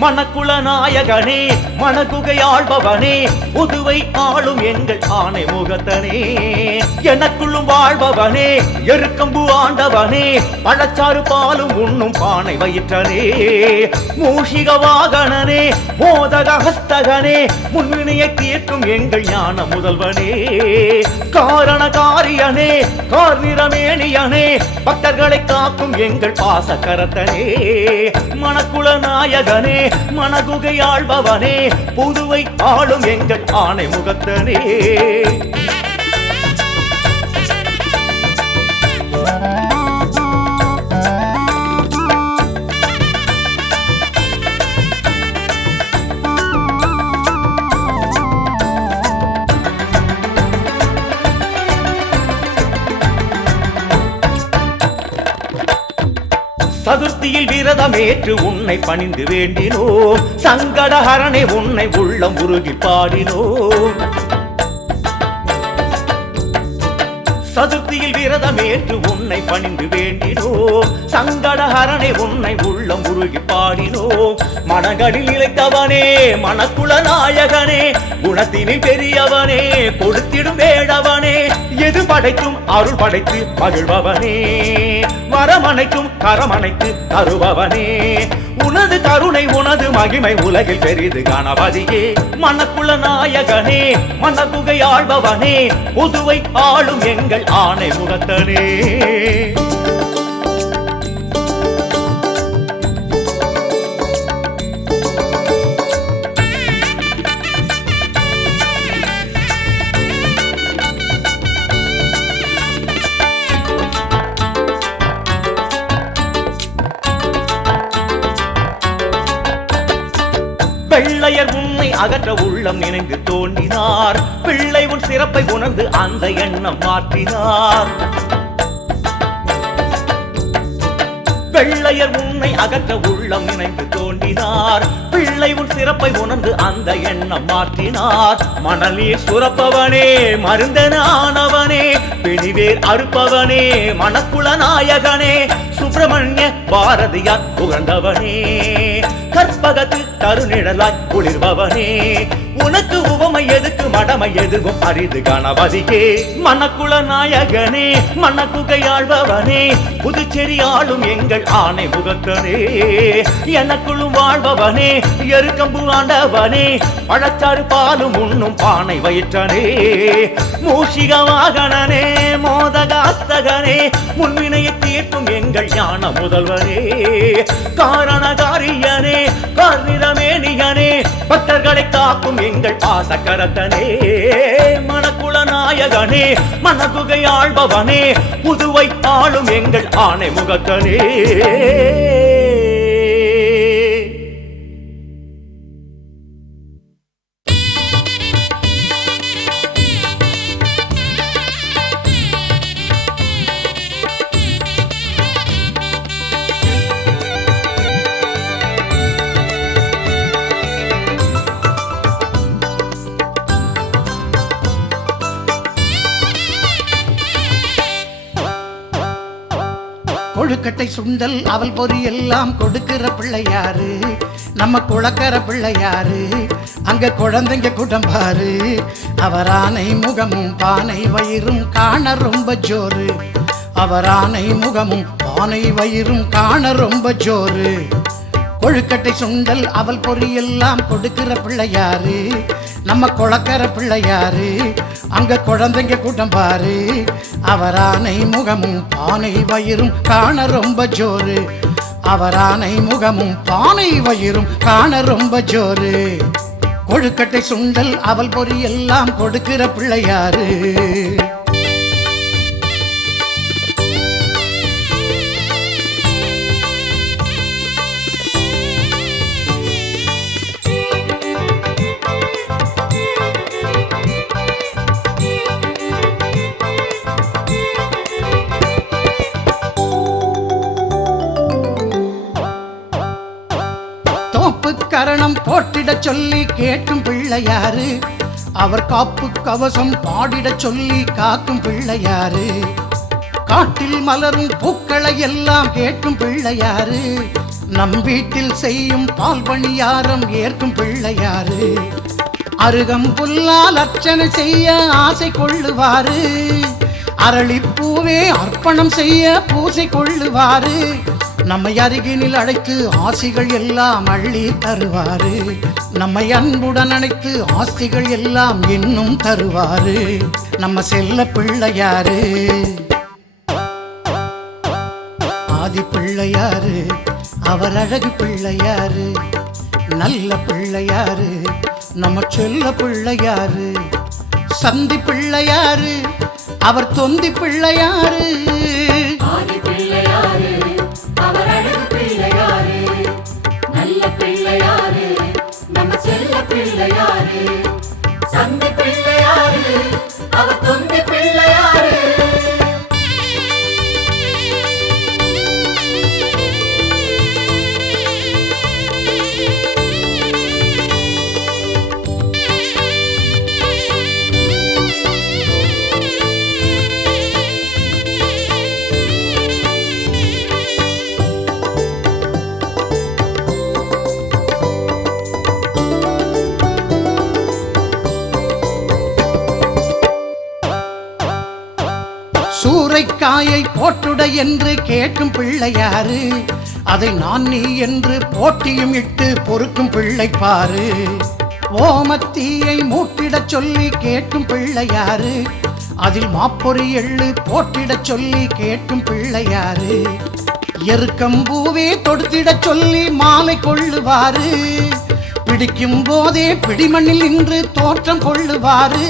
மணக்குள நாயகனே மணகுகையாழ்பவனே புதுவை ஆளும் எங்கள் ஆணை முகத்தனே எனக்குள்ளும் வாழ்பவனே எருக்கம்பு ஆண்டவனே பழச்சாறு பாலும் உண்ணும் பானை வயிற்றனே மூஷிக வாகனனே மோதக ஹஸ்தகனே முன்வினையை தீர்க்கும் எங்கள் ஞான முதல்வனே காரண காரியனே கார்நிறமேனியனே பக்தர்களை காக்கும் எங்கள் பாசக்கரத்தனே மணக்குள நாயகனே மணகுகையாழ்பவனே புதுவை ஆளும் எங்கள் ஆணை முகத்தனே சதுர்த்தியில் விரதமேற்று உன்னை பணிந்து வேண்டினோம் சங்கடஹரனே உன்னை உள்ளம் உருகி பாடினோம் சதுர்த்தியில் விரதமேற்று உன்னை பணிந்து வேண்டினோம் சங்கடஹரனே உன்னை உள்ளம் உருகி பாடினோம் மனங்களில் இழைத்தவனே மணக்குள நாயகனே குணத்தினில் பெரியவனே கொடுத்திடும் வேடவனே எது படைக்கும் அருள் படைத்து மகிழ்பவனே வரமனைக்கும் கரமனைத்து தருபவனே உனது கருணை உனது மகிமை உலகில் பெரிது கணபதியே மணக்குள நாயகனே மணகுகையாழ்பவனே புதுவை ஆளும் எங்கள் ஆணை முகத்தனே பிள்ளையர் உன்னை அகற்ற உள்ளம் நினைந்து தோன்றினார் பிள்ளை உன் சிறப்பை உணர்ந்து அந்த எண்ணம் மாற்றினார் பிள்ளையர் உன்னை அகற்ற உள்ளம் நினைந்து தோன்றினார் பிள்ளை உன் சிறப்பை உணர்ந்து அந்த எண்ணம் மாற்றினார் மணலில் சுரப்பவனே மருந்தனானவனே பிணிவேர் அறுப்பவனே மணக்குள நாயகனே சுப்பிரமணிய பாரதியார் புகழ்ந்தவனே கற்பகத்து தருநிழலாய் குளிர்பவனே உனக்கு உவமை எதுக்கு மடமை எதுவும் அரிது கணபதியே மணக்குள நாயகனே மணகுகையாழ்பவனே புதுச்சேரி ஆளும் எங்கள் ஆணை முகத்தனே எனக்குள்ளும் வாழ்பவனே எருக்கம்பு ஆண்டவனே பழச்சாறு பாலும் உண்ணும் பானை வயிற்றனே மூஷிக வாகனனே மோதகாஸ்தகனே முன்வினையை தீர்க்கும் எங்கள் ஞான முதல்வனே காரணகாரியனே கார்நிறமேனியனே பக்தர்களை காக்கும் எங்கள் பாசக்கரத்தனே மணக்குள நாயகனே மணகுகையாழ்பவனே புதுவை ஆளும் எங்கள் ஆணை முகத்தனே கொழுக்கட்டை சுண்டல் அவல் பொறி எல்லாம் கொடுக்கிற பிள்ளையாரு நம்ம குளக்கர பிள்ளையாரு அங்க குழந்தைங்க குடம்பாரு அவரானை முகமும் பானை வயிறும் காண ரொம்ப ஜோரு அவரானை முகமும் பானை வயிறும் காண ரொம்ப ஜோரு கொழுக்கட்டை சுண்டல் அவல் பொறி எல்லாம் கொடுக்கிற பிள்ளையாரு நம்ம குளக்கர பிள்ளையாரு அங்க குழந்தைங்க கூட்டம் பாரு அவரானை முகமும் பானை வயிறும் காண ரொம்ப ஜோரு அவரானை முகமும் பானை வயிறும் காண ரொம்ப ஜோரு கொழுக்கட்டை சுண்டல் அவல் பொறி எல்லாம் கொடுக்கிற பிள்ளையாரு கரணம் போட்டிட சொல்லி கேட்கும் பிள்ளையாரு அவர் காப்பு கவசம் பாடிட சொல்லி காக்கும் பிள்ளையாரு காட்டில் மலரும் பூக்களை எல்லாம் கேட்கும் பிள்ளையாரு நம் வீட்டில் செய்யும் பால் பணியாரம் ஏற்கும் பிள்ளையாரு. அருகம்புல்லால் அர்ச்சனை செய்ய ஆசை கொள்ளுவாரு. அரளிப்பூவே அர்ப்பணம் செய்ய பூசை கொள்ளுவாரு. நம்மை அருகினில் அழைத்து ஆசிகள் எல்லாம் அள்ளி தருவாரு. நம்மை அன்புடன் அழைத்து ஆஸ்திகள் எல்லாம் இன்னும் தருவாரு. நம்ம செல்ல பிள்ளையாரு, ஆதி பிள்ளையாரு, அவர் அழகு பிள்ளையாரு, நல்ல பிள்ளையாரு, நம்ம செல்ல பிள்ளையாரு. சந்தி பிள்ளையாரு, அவர் தொந்தி பிள்ளையாரு. ஆதி பிள்ளையாரு, அவர் அழகு பிள்ளையாரு, நல்ல பிள்ளையாரு, நம்ம செல்ல பிள்ளையாரு. சந்தி பிள்ளையாரு, அவர் தொந்தி பிள்ளையாரு. சூறைக்காயை போட்டுட என்று கேட்கும் பிள்ளையாரு. அதை நான் நீ என்று போட்டியும் இட்டு பொறுக்கும் பிள்ளை பாரு. ஓமத்தீயை மூட்டிடச் சொல்லி கேட்கும் பிள்ளையாரு. அதில் மாப்பொறி எள்ளு போட்டிடச் சொல்லி கேட்கும் பிள்ளையாரு. எருக்கம்பூவே தொடுத்திடச் சொல்லி மாலை கொள்ளுவாரு. பிடிக்கும் போதே பிடிமண்ணில் நின்று தோற்றம் கொள்ளுவாரு.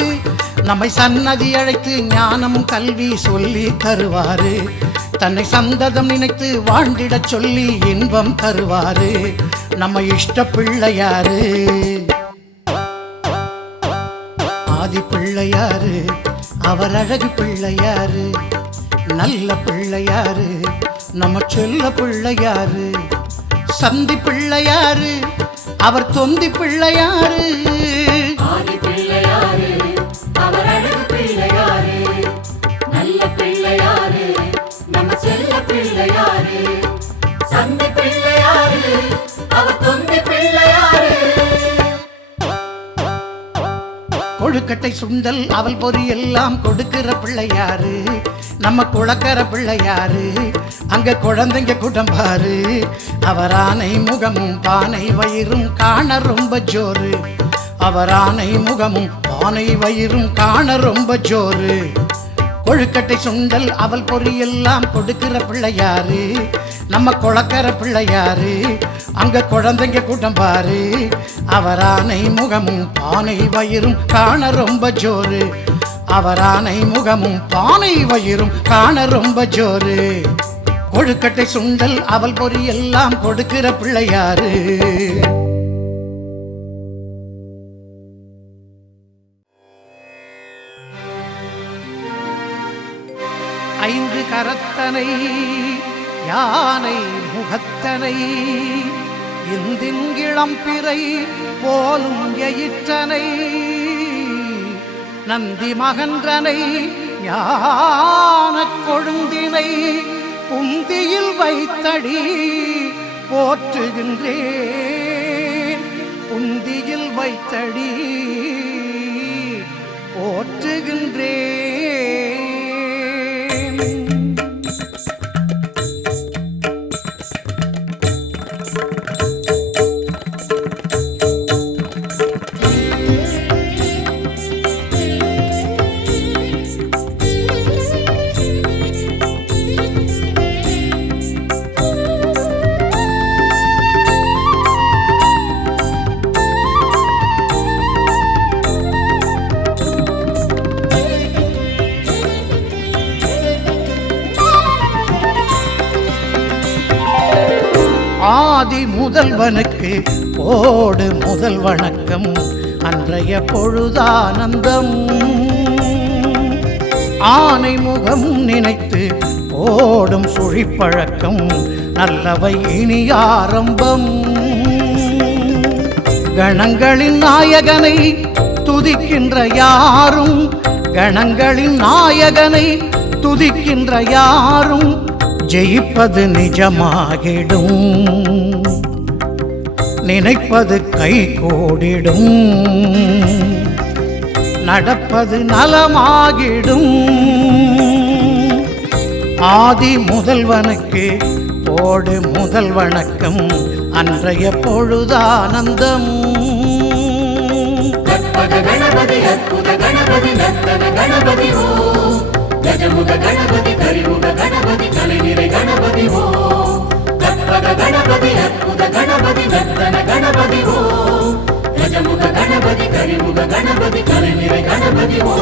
நம்மை சன்னதி அழைத்து ஞானமும் கல்வி சொல்லி தருவாரு. தன்னை சந்ததம் நினைத்து வாழ்ந்திடச் சொல்லி இன்பம் தருவாரு. நம்ம இஷ்ட பிள்ளையாரு, ஆதி பிள்ளையாரு, அவர் அழகு பிள்ளையாரு, நல்ல பிள்ளையாரு, நம்ம செல்ல பிள்ளையாரு. சந்தி பிள்ளையாரு, அவர் தொந்தி பிள்ளையாரு. ஆதி பிள்ளையாரு, அவர் அழகு பிள்ளையாரு, நல்ல பிள்ளையாரு, நம்ம செல்ல பிள்ளையாரு. சந்தி பிள்ளையாரு, அவர் தொந்தி பிள்ளையாரு. கொழுக்கட்டை சுண்டல் அவல் பொறி எல்லாம் கொடுக்கிற பிள்ளையாரு. நம்ம குளக்கர பிள்ளையாரு, அங்க குழந்தைங்க குடம்பாரு. அவர் ஆனை முகமும் பானை வயிறும் காண ரொம்ப ஜோரு. அவர் ஆனை முகமும் பானை வயிறும் காண ரொம்ப ஜோரு. கொழுக்கட்டை சுண்டல் அவல் பொறி எல்லாம் கொடுக்கிற பிள்ளையாரு. நம்ம குளக்கர பிள்ளையாரு, அங்க குழந்தைங்க குடம்பாரு. அவர் ஆனை முகமும் பானை வயிறும் காண ரொம்ப ஜோரு. அவர் ஆனை முகமும் பானை வயிறும் காண ரொம்ப ஜோரு. கொழுக்கட்டை சுண்டல் அவல் பொறி எல்லாம் கொடுக்கிற பிள்ளையாரு. ஐந்து கரத்தனை யானை முகத்தனை இந்தின் இளம்பிறை போலும் எயிற்றனை நந்தி மகன்றனை ஞான கொழுந்தினை புந்தியில் வைத்தடி போற்றுகின்றேன். புந்தியில் வைத்தடி போற்றுகின்றேன். ஆதி முதல்வனுக்கு போடு முதல் வணக்கம். அன்றைய பொழுதானந்தம் ஆனை முகம் நினைத்து ஓடும் சுழிப்பழக்கம். நல்லவை இனி ஆரம்பம். கணங்களின் நாயகனை துதிக்கின்ற யாரும், கணங்களின் நாயகனை துதிக்கின்ற யாரும் ஜெயிப்பது நிஜமாகிடும், நினைப்பது கை கூடிடும், நடப்பது நலமாகிடும். ஆதி முதல்வனுக்கு போடு முதல் வணக்கம், அன்றைய பொழுதானந்தம். கற்பக கணபதி அற்புத கணபதி நர்த்தன கணபதி ஓ, கஜமுக கணபதி கரிமுக கணபதி கலைநிறை கணபதி ஓ. கற்பக கணபதி அற்புத கணபதி நர்த்தன கணபதி ஓ, கஜமுக கணபதி கரிமுக கணபதி கலைநிறை கணபதி ஓ.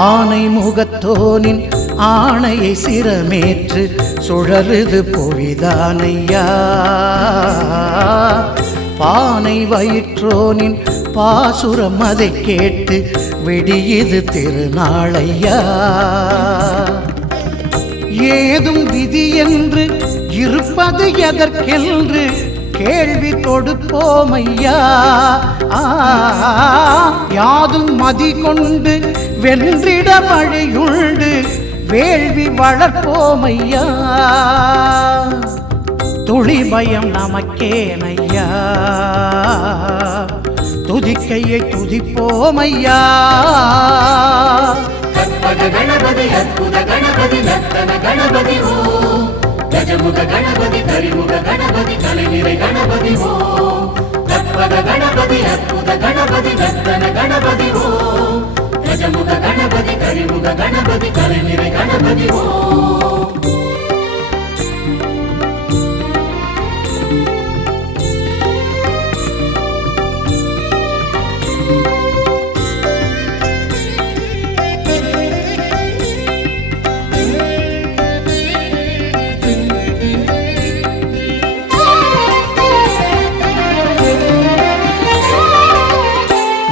ஆனை முகத்தோனின் ஆணையை சிரமேற்று சுழலுது புவிதானையா, பானை வயிற்றோனின் பாசுரம் அதை கேட்டு விடியுது திருநாளையா. ஏதும் விதி என்று இருப்பது எதற்கென்று கேள்வி கொடுப்போமையா. யாதும் மதி கொண்டு வென்றிட வழியுண்டு வேள்வி வளர்ப்போமையா. துளி பயம் நமக்கேனையா, துதிக்கையை துதிப்போமையா. கற்பக கணபதி அற்புத கணபதி நர்த்தன கணபதி ஓ, கஜமுக கணபதி கரிமுக கணபதி கலைநிறை கணபதி ஓ. கற்பக கணபதி அற்புத கணபதி நர்த்தன கணபதி ஓ, கஜமுக கணபதி கரிமுக கணபதி கலைநிறை கணபதி ஓ.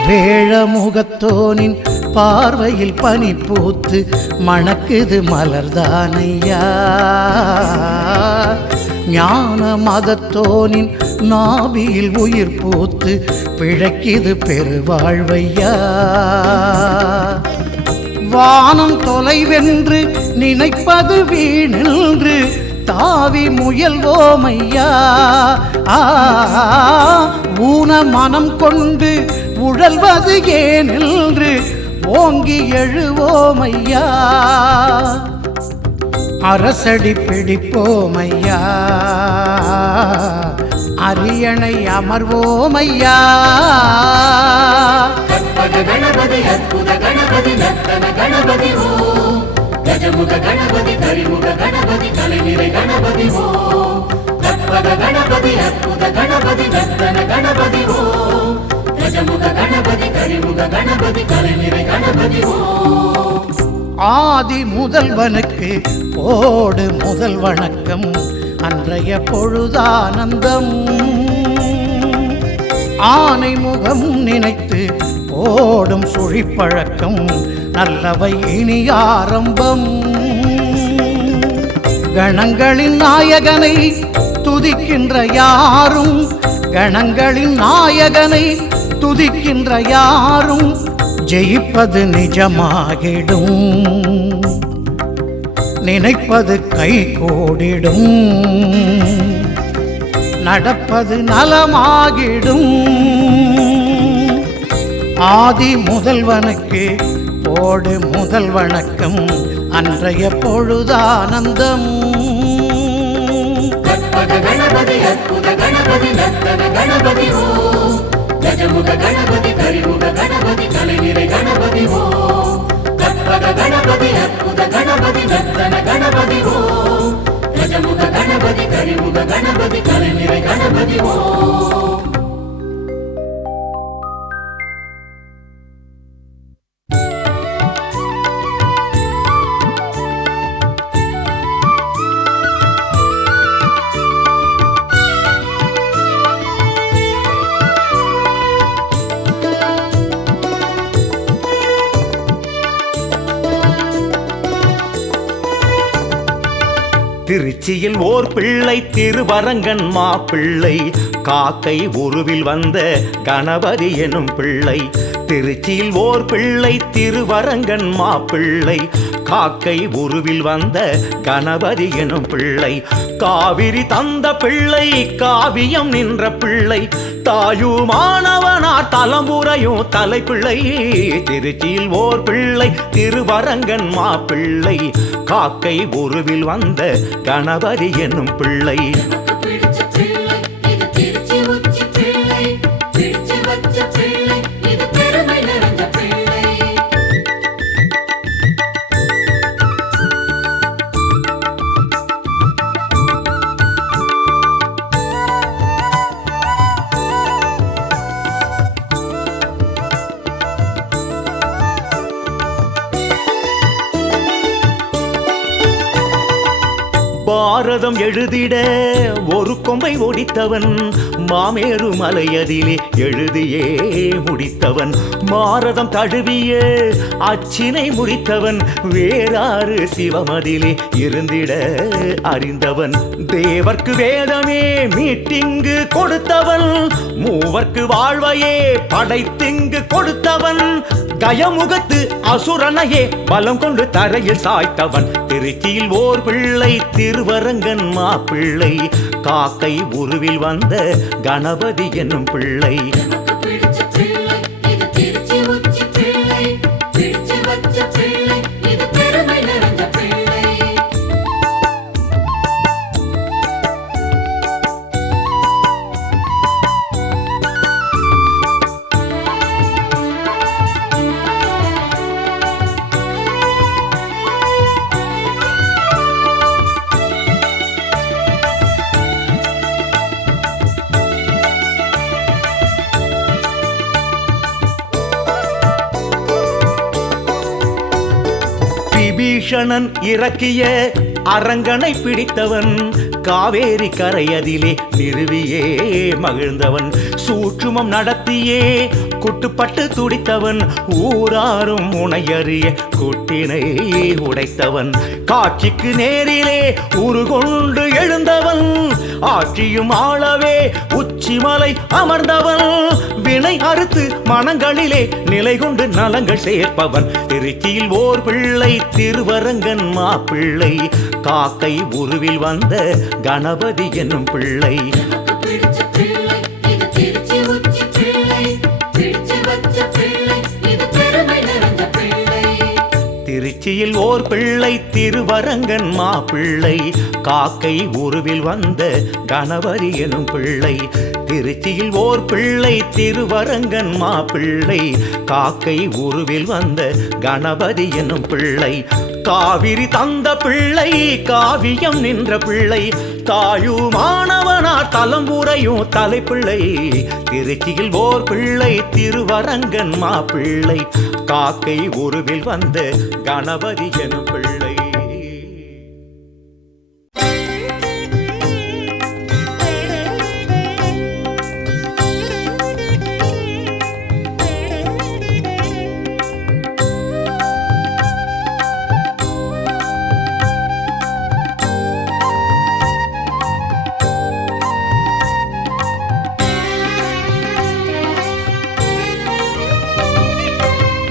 வேழமுகத்தோனின் பார்வையில் பனி பூத்து மணக்குது மலர்தானையா. ஞான மதத்தோனின் நாபியில் உயிர் பூத்து பிழைக்குது பெருவாழ்வையா. வானம் தொலைவென்று நினைப்பது வீணின்று தாவி முயல்வோமையா. ஊன மனம் கொண்டு உழல்வது ஏனென்று ஓங்கி எழுவோமையா. அரசடி பிடிப்போமையா, அரியணை அமர்வோமையா. கற்பக கணபதி அற்புத கணபதி நர்த்தன கணபதி ஓ, கஜமுக கணபதி கரிமுக கணபதி கலைநிறை கணபதி ஓ. கற்பக கணபதி அற்புத கணபதி நர்த்தன கணபதி ஓ, கஜமுக கணபதி கரிமுக கணபதி கலைநிறை கணபதி ஓ. ஆதி முதல்வனுக்கு போடு முதல் வணக்கம், அன்றைய பொழுதானந்தம். ஆனை முகம் நினைத்து ஓடும் சுழிப்பழக்கம், நல்லவை இனி ஆரம்பம். கணங்களின் நாயகனை துதிக்கின்ற யாரும், கணங்களின் நாயகனை துதிக்கின்ற யாரும் ஜெயிப்பது நிஜமாகிடும், நினைப்பது கை கூடிடும், நடப்பது நலமாகிடும். ஆதி முதல்வனுக்கு போடு முதல் வணக்கம், அன்றைய பொழுதானந்தம். கற்பக கணபதி அற்புத கணபதி நர்த்தன கணபதி ஓ, கஜமுக கணபதி கரிமுக கணபதி கலைநிறை கணபதி ஓ. கற்பக கணபதி அற்புத கணபதி நர்த்தன கணபதி ஓ, கஜமுக கணபதி கரிமுக கணபதி கலைநிறை கணபதி ஓ. திருச்சியில் ஓர் பிள்ளை திருவரங்கன் மாப்பிள்ளை காக்கை உருவில் வந்த கணபதி எனும் பிள்ளை. திருச்சியில் ஓர் பிள்ளை திருவரங்கன் மாப்பிள்ளை காக்கை உருவில் வந்த கணபதி எனும் பிள்ளை. காவிரி தந்த பிள்ளை காவியம் நின்ற பிள்ளை தாயுமானவனார் தலைமுறையும் தலைப்பிள்ளை. திருச்சியில் ஓர் பிள்ளை திருவரங்கன் மாப்பிள்ளை காக்கை உருவில் வந்த கணபதி என்னும் பிள்ளை. பிடிச்ச பிள்ளை இது திருச்சி உச்சி பிள்ளை, பிடிச்சு வச்ச பிள்ளை இது பெருமை நிறைஞ்ச பிள்ளை. பாரதம் எழுதிட ஒரு கொம்பை ஒடித்தவன் மாமேரு மலையதிலே எழுதியே முடித்தவன். பாரதம் தழுவிய அச்சினை முடித்தவன் வேறாறு சிவமதிலே இருந்திட அறிந்தவன். தேவர்க்கு வேதமே மீட்டிங்கு கொடுத்தவன் மூவர்க்கு வாழ்வையே படைத்திங்கு கொடுத்தவன். கயமுகத்து அசுரனையே பலம் கொண்டு தரையில் சாய்த்தவன். திருச்சியில் ஓர் பிள்ளை திருவரங்கன் மாப்பிள்ளை காக்கை உருவில் வந்த கணபதி என்னும் பிள்ளை. பிடிச்ச பிள்ளை இது திருச்சி உச்சி பிள்ளை, பிடிச்சு வச்ச பிள்ளை இது பெருமை நிறைஞ்ச பிள்ளை. விபீஷணன் இறக்கிய அரங்கனை பிடித்தவன் காவேரி கரையதிலே நிறுவியே மகிழ்ந்தவன். சூட்சுமம் நடத்தியே குட்டுப்பட்டு துடித்தவன் ஊராரும் உனையறிய குட்டினை உடைத்தவன். காட்சிக்கு நேரிலே உருகொண்டு எழுந்தவன் ஆட்சியும் ஆளவே உச்சிமலை அமர்ந்தவன். வினை அறுத்து மனங்களிலே நிலை கொண்டு நலங்கள் சேர்ப்பவன். திருச்சியில் ஓர் பிள்ளை திருவரங்கன் மாப்பிள்ளை காக்கை உருவில் வந்த கணபதி என்னும் பிள்ளை. பிடிச்ச பிள்ளை இது திருச்சி உச்சி பிள்ளை, பிடிச்சு வச்ச பிள்ளை இது பெருமை நிறைஞ்ச பிள்ளை. திருச்சியில் ஓர் பிள்ளை திருவரங்கன் மாப்பிள்ளை காக்கை உருவில் வந்த கணபதி எனும் பிள்ளை. திருச்சியில் ஓர் பிள்ளை திருவரங்கன் மாப்பிள்ளை காக்கை உருவில் வந்த கணபதி எனும் பிள்ளை. காவிரி தந்த பிள்ளை காவியம் நின்ற பிள்ளை தாயுமானவனார் தலைமுறையும் தலைப்பிள்ளை. திருச்சியில் ஓர் பிள்ளை திருவரங்கன் மாப்பிள்ளை காக்கை உருவில் வந்த கணபதி எனும் பிள்ளை.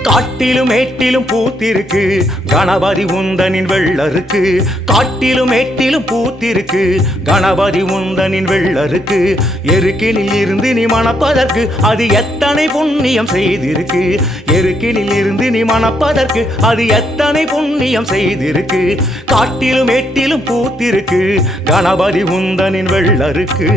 காட்டிலும் மேட்டிலும் பூத்திருக்கு கணபதி உந்தனின் வெள்ளருக்கு. காட்டிலும் மேட்டிலும் பூத்திருக்கு கணபதி உந்தனின் வெள்ளருக்கு. எருக்கினில் இருந்து நீ மணப்பதற்கு அது எத்தனை புண்ணியம் செய்திருக்கு. எருக்கினில் இருந்து நீ மணப்பதற்கு அது எத்தனை புண்ணியம் செய்திருக்கு. காட்டிலும் மேட்டிலும் பூத்திருக்கு கணபதி உந்தனின் வெள்ளருக்கு.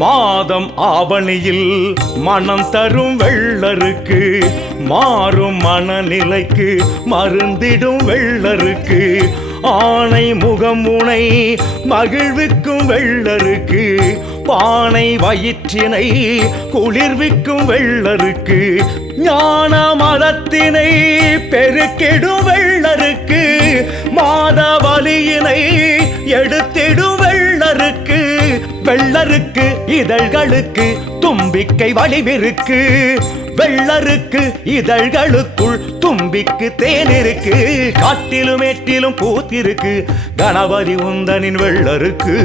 மாதம் ஆவணியில் மனம் தரும் வெள்ளருக்கு, மாறும் மனநிலைக்கு மருந்திடும் வெள்ளருக்கு. ஆணை முகம் முனை மகிழ்விக்கும் வெள்ளருக்கு பானை வயிற்றினை குளிர்விக்கும் வெள்ளருக்கு ஞான மதத்தினை பெருக்கிடும் வெள்ளருக்கு மாத வலியினை எடுத்திடும் வெள்ளருக்கு வெள்ளருக்கு இதழ்களுக்கு தும்பிக்கை வடிவிருக்கு வெள்ளருக்கு இதழ்களுக்குள் தும்பிக்கு தேனிருக்கு காட்டிலும் ஏட்டிலும் பூத்திருக்கு கணபதி உந்தனின் வெள்ளருக்கு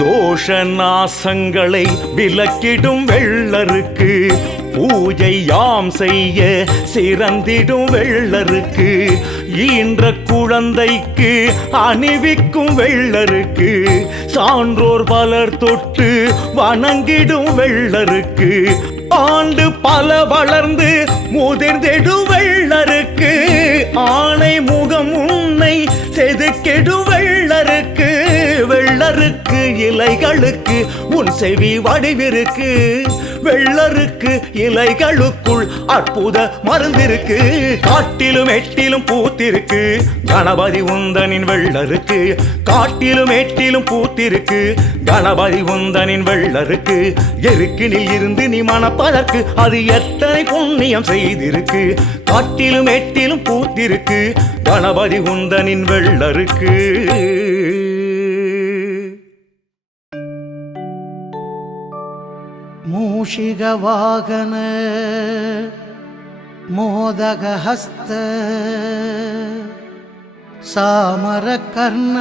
தோஷ நாசங்களை விலக்கிடும் வெள்ளருக்கு பூஜை யாம் செய்ய சிறந்திடும் வெள்ளருக்கு ஈன்ற குழந்தைக்கு அணிவிக்கும் வெள்ளருக்கு சான்றோர் பலர் தொட்டு வணங்கிடும் வெள்ளருக்கு ஆண்டு பல வளர்ந்து முதிர்ந்திடும் வெள்ளருக்கு ஆணை முகம் உன்னை செதுக்கிடும் வெள்ளருக்கு வெள்ளருக்கு இலைகளுக்கு உன் செவி வடிவிருக்கு வெள்ளருக்கு இலைகளுக்குள் அற்புத மருந்திருக்கு காட்டிலும் எட்டிலும் பூத்திருக்கு கணபதி உந்தனின் வெள்ளருக்கு காட்டிலும் எட்டிலும் பூத்திருக்கு கணபதி உந்தனின் வெள்ளருக்கு எருக்கினில் இருந்து நீ மணப்பதற்கு அது எத்தனை புண்ணியம் செய்திருக்கு காட்டிலும் எட்டிலும் பூத்திருக்கு கணபதி உந்தனின் வெள்ளருக்கு மூஷிக வாகன மோதக ஹஸ்த சாமர கர்ண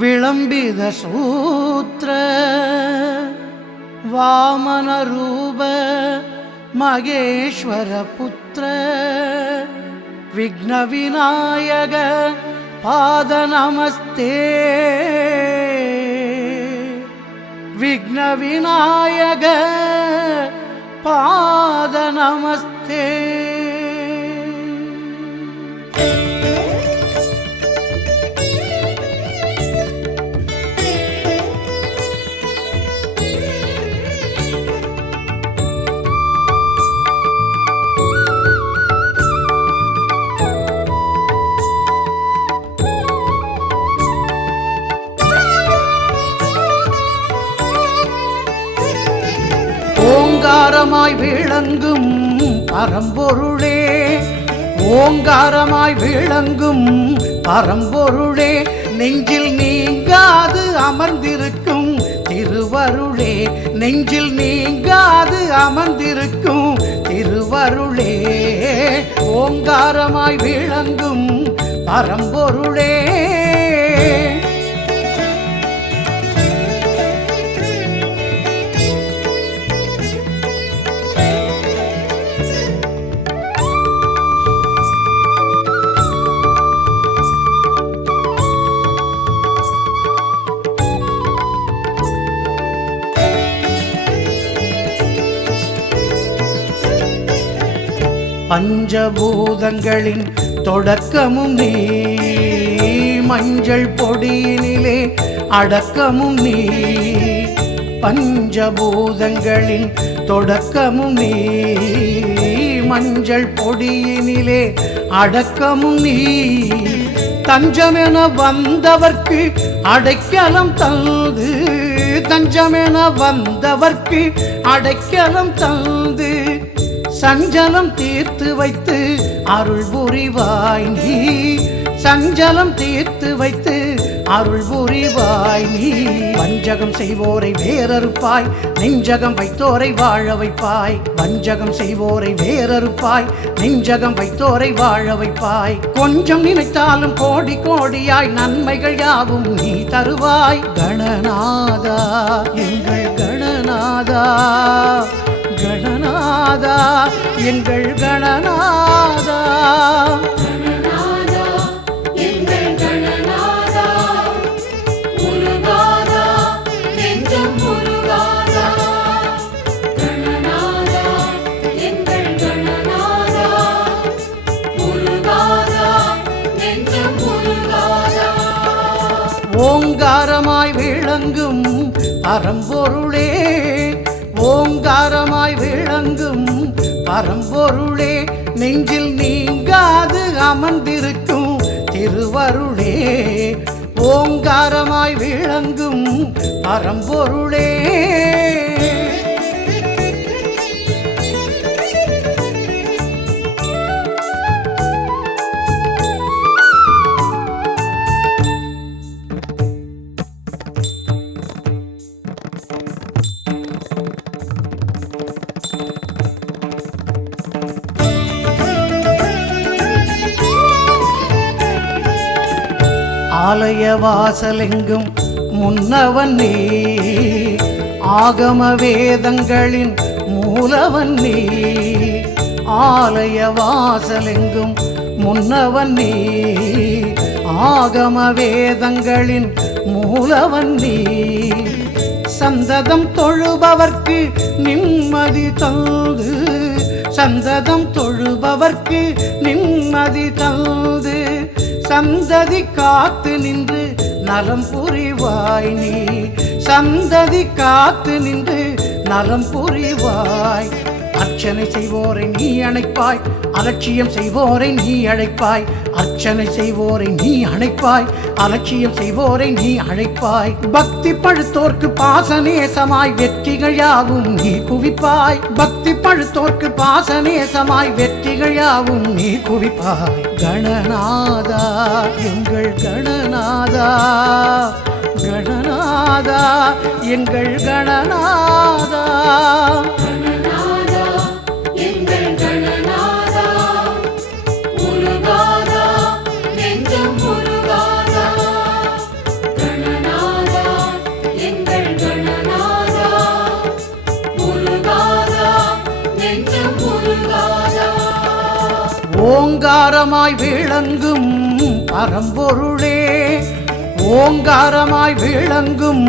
விளம்பித சூத்திர வாமன ரூப மகேஸ்வர புத்திர விக்ன விநாயக பாத நமஸ்தே விக்ன விநாயக பாத நமஸ்தே ஓங்காரமாய் விளங்கும் பரம்பொருளே ஓங்காரமாய் விளங்கும் பரம்பொருளே நெஞ்சில் நீங்காது அமர்ந்திருக்கும் திருவருளே நெஞ்சில் நீங்காது அமர்ந்திருக்கும் திருவருளே ஓங்காரமாய் விளங்கும் பரம்பொருளே பஞ்சபூதங்களின் தொடக்கமும் நீ மஞ்சள் பொடியினிலே அடக்கமும் நீ பஞ்சபூதங்களின் தொடக்கமும் நீ மஞ்சள் பொடியினிலே அடக்கமும் நீ தஞ்சமென வந்தவர்க்கு அடைக்கலம் தந்து தஞ்சமென வந்தவர்க்கு அடைக்கலம் தந்து சஞ்சலம் தீர்த்து வைத்து அருள் புரிவாய் நீ சஞ்சலம் தீர்த்து வைத்து அருள் புரிவாய் நீ வஞ்சகம் செய்வோரை வேறறுப்பாய் நெஞ்சகம் வைத்தோரை வாழ வைப்பாய் வஞ்சகம் செய்வோரை வேறறுப்பாய் நெஞ்சகம் வைத்தோரை வாழ வைப்பாய் கொஞ்சம் நினைத்தாலும் கோடி கோடியாய் நன்மைகள் யாவும் நீ தருவாய் கணநாதா எங்கள் கணநாதா கணநாதா எங்கள் கணநாதா கணநாதா எங்கள் கணநாதா முருகாதா நெஞ்சம் முருகாதா ஓங்காரமாய் விளங்கும் பரம்பொருளே, ஓங்காரமாய் விளங்கும் பரம்பொருளே, நெஞ்சில் நீங்காது அமர்ந்திருக்கும் திருவருளே, ஓங்காரமாய் விளங்கும் பரம்பொருளே. ஆலய வாசலெங்கும் முன்னவன் நீ, ஆகம வேதங்களின் மூலவன் நீ, ஆலய வாசலெங்கும் முன்னவன் நீ, ஆகம வேதங்களின் மூலவன் நீ, சந்ததம் தொழுபவர்க்கு நிம்மதி தந்து, சந்ததம் தொழுபவர்க்கு நிம்மதி தந்து, சந்ததி காத்து நின்று நலம் புரிவாய் நீ, சந்ததி காத்து நின்று நலம் புரிவாய். அர்ச்சனை செய்வோரை நீ அணைப்பாய், அலட்சியம் செய்வோரை நீ அழைப்பாய், அர்ச்சனை செய்வோரை நீ அணைப்பாய், அலட்சியம் செய்வோரை நீ அழைப்பாய். பக்தி பழுத்தோர்க்கு பாசநேசமாய் வெற்றிகள் யாவும் நீ குவிப்பாய், பக்தி பழுத்தோர்க்கு பாசநேசமாய் வெற்றிகள் யாவும் நீ குவிப்பாய். கணநாதா எங்கள் கணநாதா, கணநாதா எங்கள் கணநாதா, ஓங்காரமாய் விளங்கும் பரம்பொருளே, ஓங்காரமாய் விளங்கும்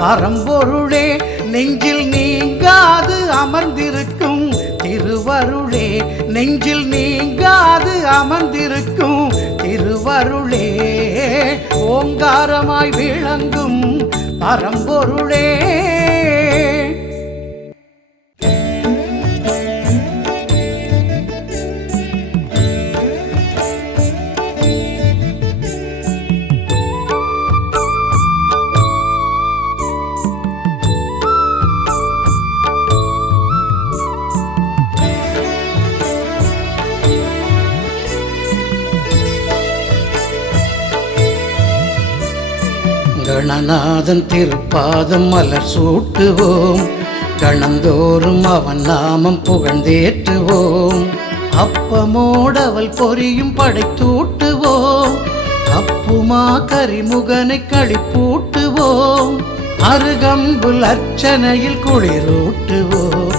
பரம்பொருளே, நெஞ்சில் நீங்காது அமர்ந்திருக்கும் திருவருளே, நெஞ்சில் நீங்காது அமர்ந்திருக்கும் திருவருளே, ஓங்காரமாய் விளங்கும் பரம்பொருளே. கணநாதன் திருப்பாதம் மலர் சூட்டுவோம், கணந்தோறும் அவன் நாமம் புகழ்ந்தேற்றுவோம், அப்பமோடவள் பொரியும் படைத்தூட்டுவோம், அப்புமா கரிமுகனை களிப்பூட்டுவோம், அருகம்புல் அர்ச்சனையில் குளிரூட்டுவோம்.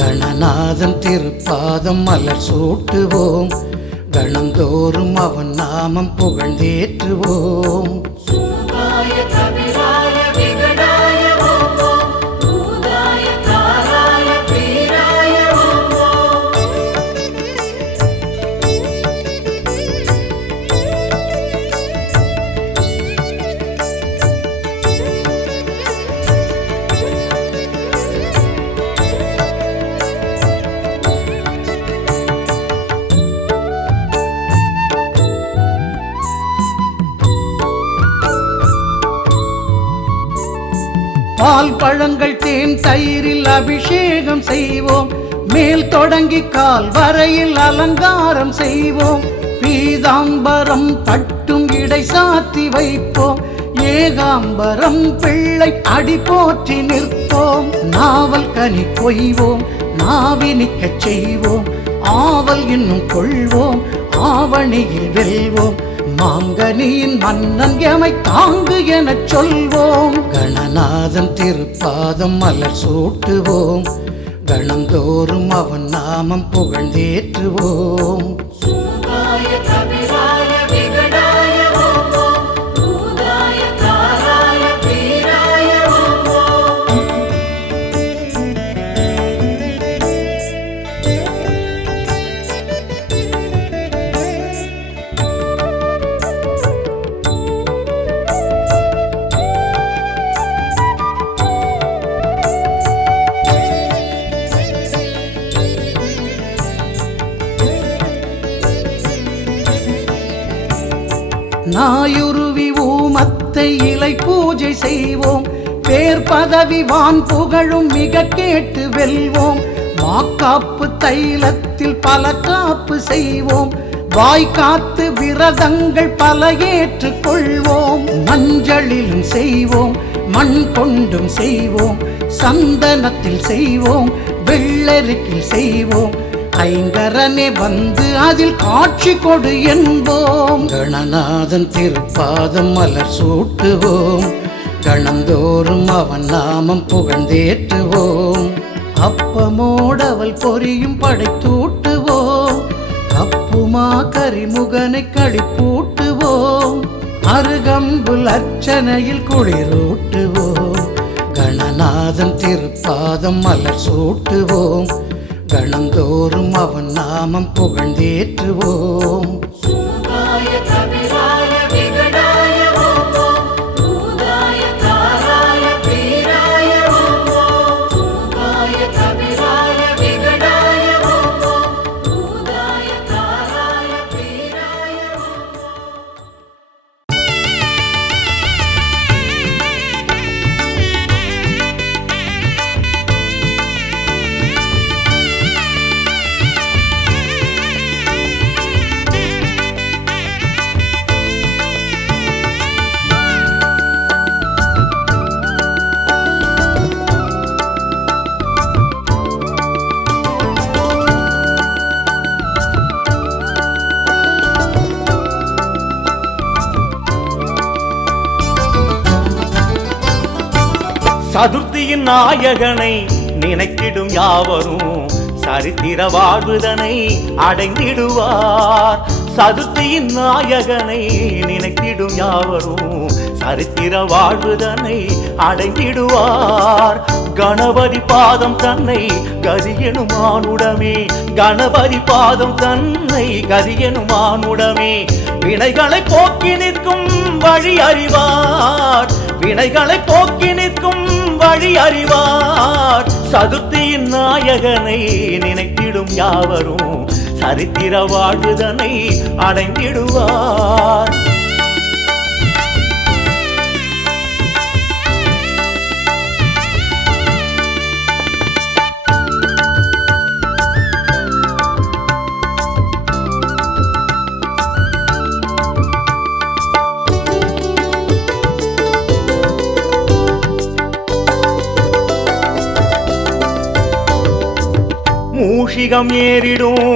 கணநாதன் திருப்பாதம் மலர் சூட்டுவோம், கணந்தோறும் அவன் நாமம் புகழ்ந்தேற்றுவோம். பால் பழங்கள் தேன் தயிரில் அபிஷேகம் செய்வோம், மேல் தொடங்கி கால் வரையில் அலங்காரம் செய்வோம், பீதாம்பரம் பட்டும் இடை சாத்தி வைப்போம், ஏகாம்பரம் பிள்ளை அடி போற்றி நிற்போம், நாவல் கனி கொய்வோம், நாவினிக்கச் செய்வோம், ஆவல் இன்னும் கொள்வோம், ஆவணியில் வெல்வோம், மாங்கனியின் மன்னன் எமை தாங்கு எனச் சொல்வோம். கணநாதன் திருப்பாதம் மலர் சூட்டுவோம், கணந்தோறும் அவன் நாமம் புகழ்ந்தேற்றுவோம். நாயுருவி ஊமத்தை இலை பூஜை செய்வோம், பேர் பதவி வான் புகழும் மிக கேட்டு வெல்வோம். மாக்காப்பு தைலத்தில் பல காப்பு செய்வோம், வாய்க்காத்து விரதங்கள் பல ஏற்றுக் கொள்வோம். மஞ்சளிலும் செய்வோம், மண் கொண்டும் செய்வோம், சந்தனத்தில் செய்வோம், வெள்ளரிக்கில் செய்வோம். ஐங்கரனே வந்து அதில் காட்சி கொடு என்போம். கணநாதன் திருப்பாதம் மலர் சூட்டுவோம், கணந்தோறும் அவன் நாமம் புகழ்ந்தேற்றுவோம். அப்பமோடவள் பொரியும் படைத்தூட்டுவோம், அப்புமா கரிமுகனை களிப்பூட்டுவோம். அருகம்புல் அர்ச்சனையில் குளிரூட்டுவோம், கணநாதன் திருப்பாதம் மலர் சூட்டுவோம், கணந்தோறும் அவன் நாமம் புகழ்ந்தேற்றுவோம். சுமுகாய கபிராய விகடாய ஓம் ஓம், பூதாய தாராய பீராய ஓம் ஓம். சுமுகாய கபிராய விகடாய ஓம் ஓம், பூதாய தாராய பீராய ஓம் ஓம். சதுர்த்தியின் நாயகனை நினைத்திடும் யாவரும் சரித்திர வாழ்வுதனை அடைந்திடுவார். சதுர்த்தியின் நாயகனை நினைத்திடும் யாவரும் சரித்திர வாழ்வுதனை அடைந்திடுவார். கணபதி பாதம் தன்னை கதியெனும் மானுடமே, கணபதி பாதம் தன்னை கதியெனும் மானுடமே. வினைகளை போக்கி நிற்கும் வழி அறிவார், வினைகளை போக்கி நிற்கும் வழி அறிவார். சதுர்த்தியின் நாயகனை நினைத்திடும் யாவரும் சரித்திர வாழ்வுதனை அடைந்திடுவார். மூஷிகம் ஏறிடும்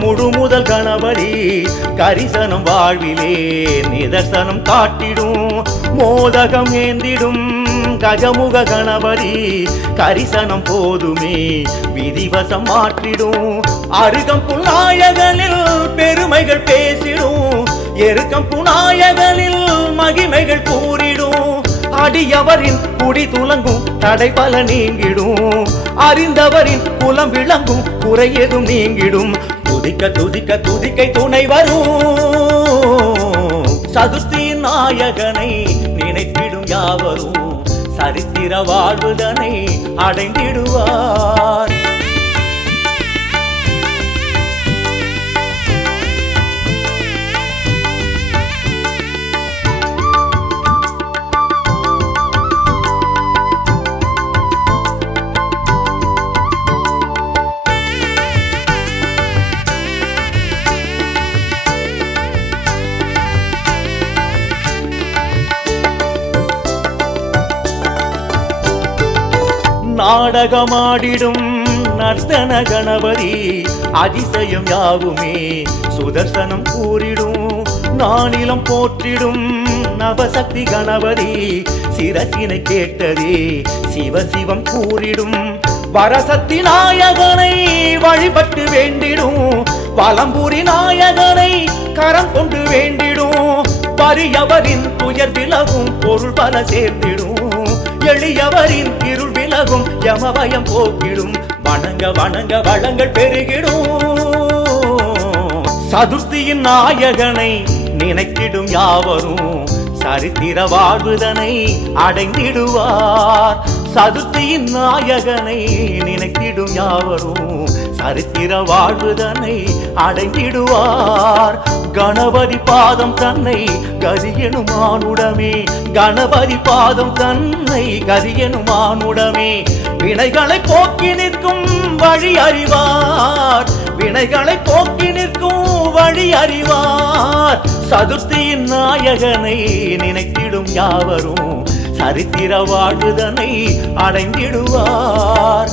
முழுமுதல் கணபதி கரிசனம் வாழ்விலே நிதர்சனம் காட்டிடும். மோதகம் ஏந்திடும் கஜமுக கணபதி கரிசனம் போதுமே விதிவசம் மாற்றிடும். அருகம் புநாயகனில் பெருமைகள் பேசிடும், எருக்கம் புநாயகனில் மகிமைகள் கூறிடும். அடியவரின் குடி துலங்கும் தடை பல நீங்கிடும், அறிந்தவரின் குலம் விளங்கும் குறை எதும் நீங்கிடும். துதிக்க துதிக்க துதிக்கை துணை வரும். சதுர்த்தியின் நாயகனை நினைத்திடும் யாவரும் சரித்திர வாழ்வுதனை அடைந்திடுவார். நாடகமாடிடும் நர்த்தன கணபதி அதிசயம் யாவுமே சுதர்சனம் கூறிடும். நானிலம் போற்றிடும் நவசக்தி கணபதி சிரசினை கேட்டதே சிவசிவம் கூறிடும். வரசக்தி நாயகனை வழிபட்டு வேண்டிடும், வலம்புரி நாயகனை கரம் கொண்டு வேண்டிடும். பரியவரின் துயர் விலகும் பொருள் பல சேர்ந்திடும், எளியவரின் இருள் விலகும் யமபயம் போக்கிடும். வணங்க வணங்க வளங்கள் பெருகிடும். சதுர்த்தியின் நாயகனை நினைத்திடும் யாவரும் சரித்திர வாழ்வுதனை அடைந்திடுவார். சதுர்த்தியின் நாயகனை நினைத்திடும் யாவரும் சரித்திர வாழ்வுதனை அடைந்திடுவார் கணபதி பாதம் தன்னை கதியெனும் மானுடமே கணபதி பாதம் தன்னை கதியெனும் மானுடமே வினைகளை போக்கி நிற்கும் வழி அறிவார் வினைகளை போக்கி நிற்கும் வழி அறிவார் சதுர்த்தியின் நாயகனை நினைத்திடும் யாவரும் சரித்திர வாழ்வுதனை அடைந்திடுவார்